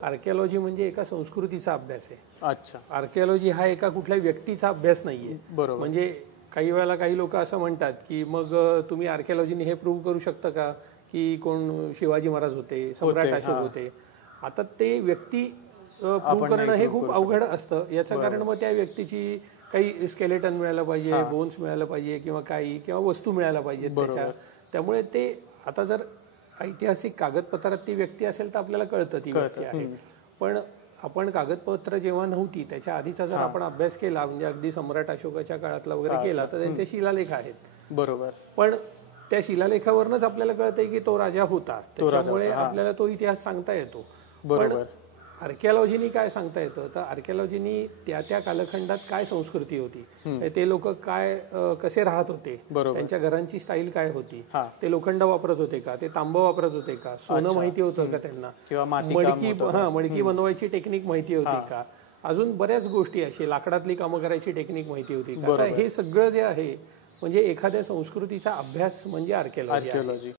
Archaeology म्हणजे एका संस्कृतीचा अभ्यास आहे. अच्छा. आर्किओलॉजी हा एका कुठल्या व्यक्तीचा अभ्यास नाहीये. बरोबर. म्हणजे काही वेळेला काही लोक असं म्हणतात की मग तुम्ही आर्किओलॉजीने हे प्रूव्ह करू शकता का की कोण शिवाजी महाराज होते, सम्राट अशोक होते. आता ते व्यक्ती प्रूव्ह करणं हे खूप अवघड असतं. याचं कारण मग त्या व्यक्तीची काही स्केलेटन मिळायला पाहिजे, बोन्स मिळायला पाहिजे किंवा वस्तू मिळायला पाहिजे त्याच्या. त्यामुळे ते आता जर ऐतिहासिक कागदपत्रात ती व्यक्ती असेल तर आपल्याला कळतं ती व्यक्ती आहे. पण आपण कागदपत्र जेव्हा नव्हती त्याच्या आधीचा जर आपण अभ्यास केला म्हणजे अगदी सम्राट अशोकाच्या काळातला वगैरे केला तर त्यांचे शिलालेख आहेत. बरोबर. पण त्या शिलालेखावरच आपल्याला कळतंय की तो राजा होता. त्याच्यामुळे आपल्याला तो इतिहास सांगता येतो. पण आर्किओलॉजीनी काय सांगता येतं तर आर्किओलॉजीनी त्या त्या कालखंडात काय संस्कृती होती, ते लोक काय कसे राहत होते, त्यांच्या घरांची स्टाईल काय होती, ते लोखंड वापरत होते का, ते तांब वापरत होते का, सोनं माहिती होतं का त्यांना, मडकी बनवायची टेक्निक माहिती होती का, अजून बऱ्याच गोष्टी अशी लाकडातली कामं करायची टेक्निक माहिती होती का. हे सगळं जे आहे म्हणजे एखाद्या संस्कृतीचा अभ्यास म्हणजे आर्किओलॉजी.